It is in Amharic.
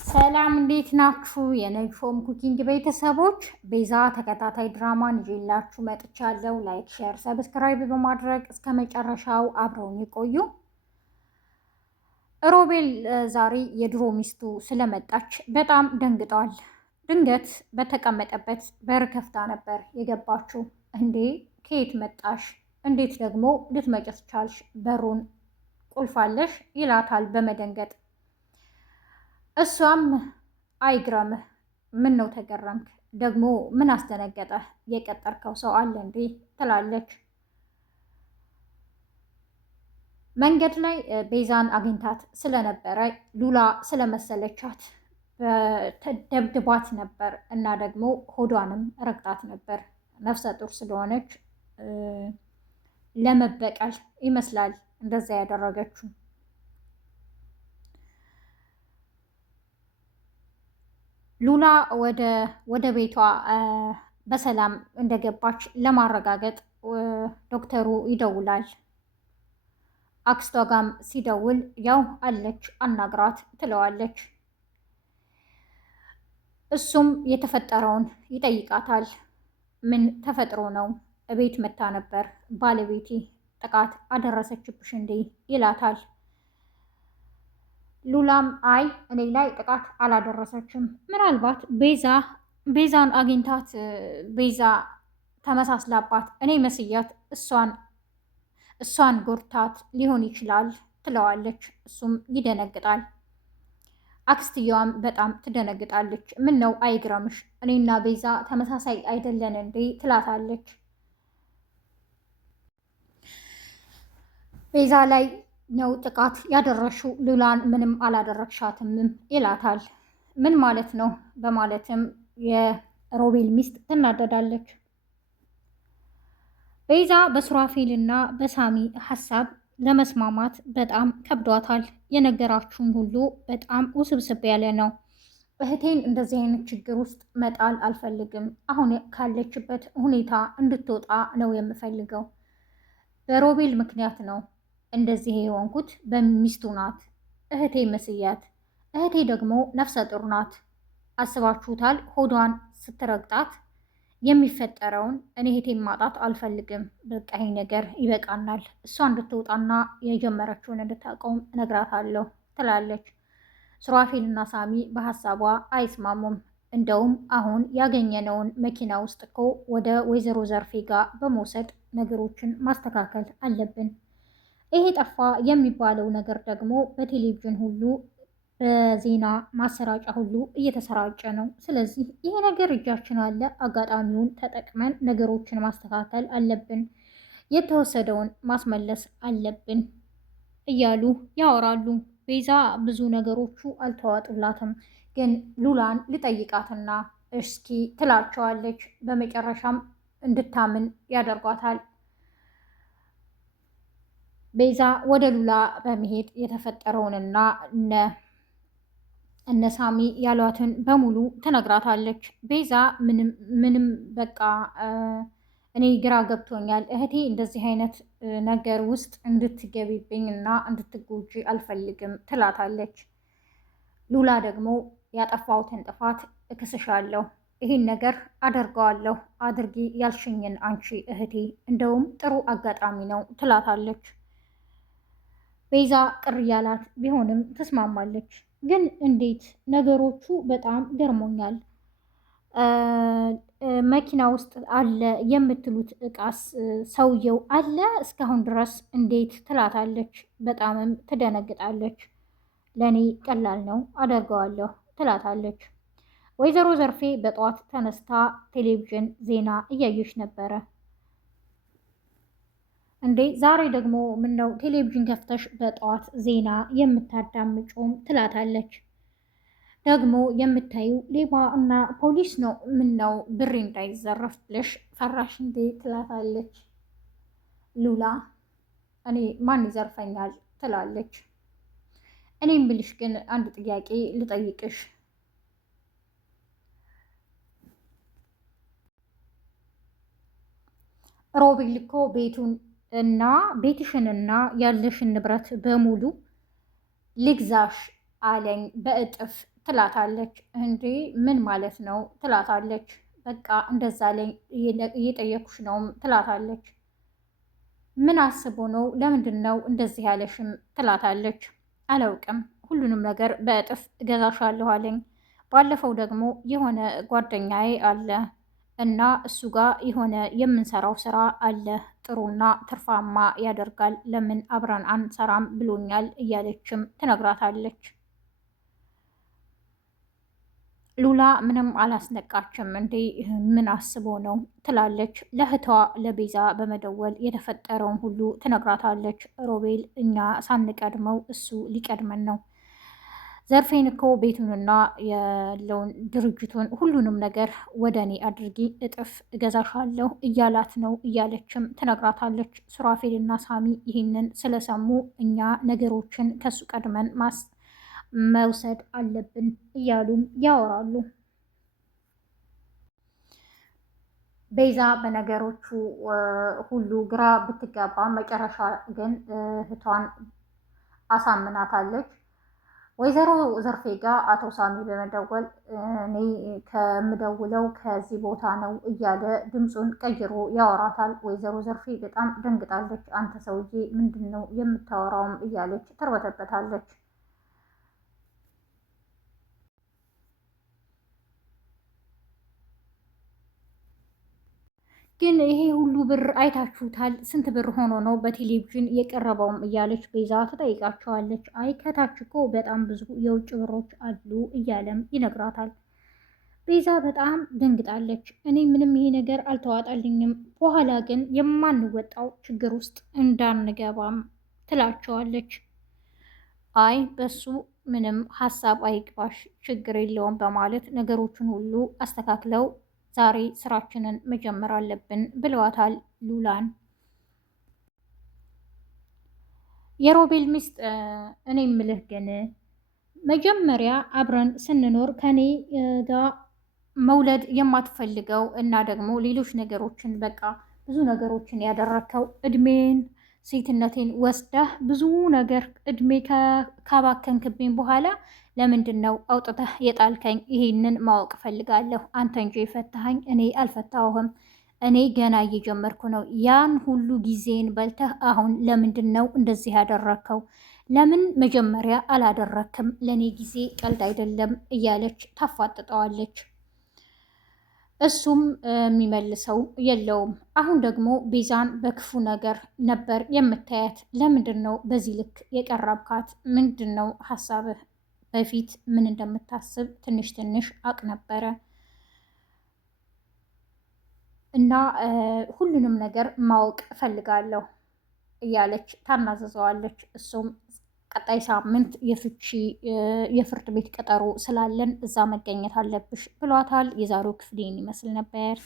ሰላም እንዴት ናችሁ? የነጅፎም ኩኪንግ ቤተሰቦች ቤዛ ተከታታይ ድራማን ይዤላችሁ መጥቻለሁ። ላይክ፣ ሼር፣ ሰብስክራይብ በማድረግ እስከ መጨረሻው አብረውን ይቆዩ። ሮቤል ዛሬ የድሮ ሚስቱ ስለመጣች በጣም ደንግጧል። ድንገት በተቀመጠበት በር ከፍታ ነበር የገባችው። እንዴ ከየት መጣሽ? እንዴት ደግሞ ልትመጭስ ቻልሽ? በሩን ቁልፋለሽ? ይላታል በመደንገጥ። እሷም አይግረምህ፣ ምን ነው ተገረምክ? ደግሞ ምን አስደነገጠህ? የቀጠርከው ሰው አለ እንዴ? ትላለች። መንገድ ላይ ቤዛን አግኝታት ስለነበረ ሉላ ስለመሰለቻት ደብድባት ነበር እና ደግሞ ሆዷንም ረግጣት ነበር። ነፍሰ ጡር ስለሆነች ለመበቀል ይመስላል እንደዛ ያደረገችው። ሉላ ወደ ቤቷ በሰላም እንደገባች ለማረጋገጥ ዶክተሩ ይደውላል። አክስቷ ጋም ሲደውል ያው አለች አናግራት ትለዋለች። እሱም የተፈጠረውን ይጠይቃታል። ምን ተፈጥሮ ነው? እቤት መታ ነበር ባለቤቴ ጥቃት አደረሰችብሽ እንዴ? ይላታል። ሉላም አይ እኔ ላይ ጥቃት አላደረሰችም፣ ምናልባት ቤዛን አግኝታት ቤዛ ተመሳስላባት እኔ መስያት እሷን ጎድታት ሊሆን ይችላል ትለዋለች። እሱም ይደነግጣል። አክስትየዋም በጣም ትደነግጣለች። ምን ነው አይግረምሽ፣ እኔና ቤዛ ተመሳሳይ አይደለን እንዴ? ትላታለች። ቤዛ ላይ ነው ጥቃት ያደረሽው፣ ሉላን ምንም አላደረግሻትም ይላታል። ምን ማለት ነው በማለትም የሮቤል ሚስት ትናደዳለች። ቤዛ በሱራፌልና በሳሚ ሀሳብ ለመስማማት በጣም ከብዷታል። የነገራችሁን ሁሉ በጣም ውስብስብ ያለ ነው። እህቴን እንደዚህ አይነት ችግር ውስጥ መጣል አልፈልግም። አሁን ካለችበት ሁኔታ እንድትወጣ ነው የምፈልገው። በሮቤል ምክንያት ነው እንደዚህ የሆንኩት። በሚስቱ ናት እህቴ መስያት። እህቴ ደግሞ ነፍሰ ጡር ናት። አስባችሁታል? ሆዷን ስትረግጣት የሚፈጠረውን። እኔ እህቴን ማጣት አልፈልግም። በቃ ይሄ ነገር ይበቃናል። እሷ እንድትወጣና የጀመረችውን እንድታቆም እነግራታለሁ ትላለች። ሱራፌልና ሳሚ በሀሳቧ አይስማሙም። እንደውም አሁን ያገኘነውን መኪና ውስጥ እኮ ወደ ወይዘሮ ዘርፌ ጋር በመውሰድ ነገሮችን ማስተካከል አለብን። ይሄ ጠፋ የሚባለው ነገር ደግሞ በቴሌቪዥን ሁሉ በዜና ማሰራጫ ሁሉ እየተሰራጨ ነው። ስለዚህ ይሄ ነገር እጃችን አለ። አጋጣሚውን ተጠቅመን ነገሮችን ማስተካከል አለብን። የተወሰደውን ማስመለስ አለብን እያሉ ያወራሉ። ቤዛ ብዙ ነገሮቹ አልተዋጡላትም። ግን ሉላን ልጠይቃትና እስኪ ትላቸዋለች። በመጨረሻም እንድታምን ያደርጓታል። ቤዛ ወደ ሉላ በመሄድ የተፈጠረውንና እነ ሳሚ ያሏትን በሙሉ ትነግራታለች። ቤዛ ምንም በቃ እኔ ግራ ገብቶኛል፣ እህቴ እንደዚህ አይነት ነገር ውስጥ እንድትገቢብኝ እና እንድትጎጂ አልፈልግም ትላታለች። ሉላ ደግሞ ያጠፋሁትን ጥፋት እክስሻለሁ፣ ይህን ነገር አደርገዋለሁ፣ አድርጊ ያልሽኝን አንቺ እህቴ፣ እንደውም ጥሩ አጋጣሚ ነው ትላታለች። ቤዛ ቅር እያላት ቢሆንም ትስማማለች። ግን እንዴት ነገሮቹ በጣም ገርሞኛል። መኪና ውስጥ አለ የምትሉት እቃስ ሰውየው አለ እስካሁን ድረስ እንዴት? ትላታለች። በጣምም ትደነግጣለች። ለእኔ ቀላል ነው አደርገዋለሁ ትላታለች። ወይዘሮ ዘርፌ በጠዋት ተነስታ ቴሌቪዥን ዜና እያየች ነበረ። እንዴ ዛሬ ደግሞ ምነው ቴሌቪዥን ከፍተሽ በጠዋት ዜና የምታዳምጪውም? ትላታለች። ደግሞ የምታዩ ሌባ እና ፖሊስ ነው። ምነው ብሬ እንዳይዘረፍ ብለሽ ፈራሽ እንዴ? ትላታለች። ሉላ እኔ ማን ይዘርፈኛል? ትላለች። እኔም ብልሽ ግን አንድ ጥያቄ ልጠይቅሽ። ሮቤል እኮ ቤቱን እና ቤትሽንና ያለሽን ንብረት በሙሉ ልግዛሽ አለኝ በእጥፍ ትላታለች። እንዴ ምን ማለት ነው ትላታለች። በቃ እንደዛ ላይ እየጠየኩሽ ነውም ትላታለች። ምን አስቦ ነው ለምንድን ነው እንደዚህ ያለሽም ትላታለች። አላውቅም ሁሉንም ነገር በእጥፍ እገዛሻለሁ አለኝ። ባለፈው ደግሞ የሆነ ጓደኛዬ አለ እና እሱ ጋር የሆነ የምንሰራው ስራ አለ ጥሩና ትርፋማ ያደርጋል፣ ለምን አብረን አንሰራም ብሎኛል እያለችም ትነግራታለች። ሉላ ምንም አላስነቃችም። እንዴ ምን አስቦ ነው ትላለች። ለእህቷ ለቤዛ በመደወል የተፈጠረውን ሁሉ ትነግራታለች። ሮቤል እኛ ሳንቀድመው እሱ ሊቀድመን ነው፣ ዘርፌን እኮ ቤቱንና ያለውን ድርጅቱን ሁሉንም ነገር ወደ እኔ አድርጊ እጥፍ እገዛሻለሁ እያላት ነው እያለችም ትነግራታለች። ሱራፌልና ሳሚ ይህንን ስለሰሙ እኛ ነገሮችን ከሱ ቀድመን መውሰድ አለብን እያሉም ያወራሉ። ቤዛ በነገሮቹ ሁሉ ግራ ብትጋባ መጨረሻ ግን እህቷን አሳምናታለች። ወይዘሮ ዘርፌ ጋር አቶ ሳሚ በመደወል እኔ ከምደውለው ከዚህ ቦታ ነው እያለ ድምፁን ቀይሮ ያወራታል። ወይዘሮ ዘርፌ በጣም ደንግጣለች። አንተ ሰውዬ ምንድን ነው የምታወራውም እያለች ትርበተበታለች። ግን ይሄ ሁሉ ብር አይታችሁታል? ስንት ብር ሆኖ ነው በቴሌቪዥን የቀረበውም እያለች ቤዛ ትጠይቃቸዋለች። አይ ከታች እኮ በጣም ብዙ የውጭ ብሮች አሉ እያለም ይነግራታል። ቤዛ በጣም ደንግጣለች። እኔ ምንም ይሄ ነገር አልተዋጣልኝም፣ በኋላ ግን የማንወጣው ችግር ውስጥ እንዳንገባም ትላቸዋለች። አይ በሱ ምንም ሀሳብ አይግባሽ፣ ችግር የለውም በማለት ነገሮችን ሁሉ አስተካክለው ዛሬ ስራችንን መጀመር አለብን ብለዋታል ሉላን። የሮቤል ሚስት እኔ ምልህ ግን መጀመሪያ አብረን ስንኖር ከኔ ጋር መውለድ የማትፈልገው እና ደግሞ ሌሎች ነገሮችን በቃ ብዙ ነገሮችን ያደረግከው እድሜን ሴትነቴን ወስደህ ብዙ ነገር እድሜ ካባከንክብኝ በኋላ ለምንድን ነው አውጥተህ የጣልከኝ? ይሄንን ማወቅ እፈልጋለሁ። አንተ እንጂ የፈታኸኝ እኔ አልፈታሁህም። እኔ ገና እየጀመርኩ ነው። ያን ሁሉ ጊዜን በልተህ አሁን ለምንድን ነው እንደዚህ ያደረግከው? ለምን መጀመሪያ አላደረክም? ለእኔ ጊዜ ቀልድ አይደለም እያለች ታፋጥጠዋለች። እሱም የሚመልሰው የለውም። አሁን ደግሞ ቤዛን በክፉ ነገር ነበር የምታያት። ለምንድን ነው በዚህ ልክ የቀረብካት? ምንድን ነው ሀሳብህ? በፊት ምን እንደምታስብ ትንሽ ትንሽ አቅ ነበረ እና ሁሉንም ነገር ማወቅ እፈልጋለሁ እያለች ታናዘዘዋለች። እሱም ቀጣይ ሳምንት የፍርድ ቤት ቀጠሮ ስላለን እዛ መገኘት አለብሽ ብሏታል። የዛሬው ክፍል ይመስል ነበር።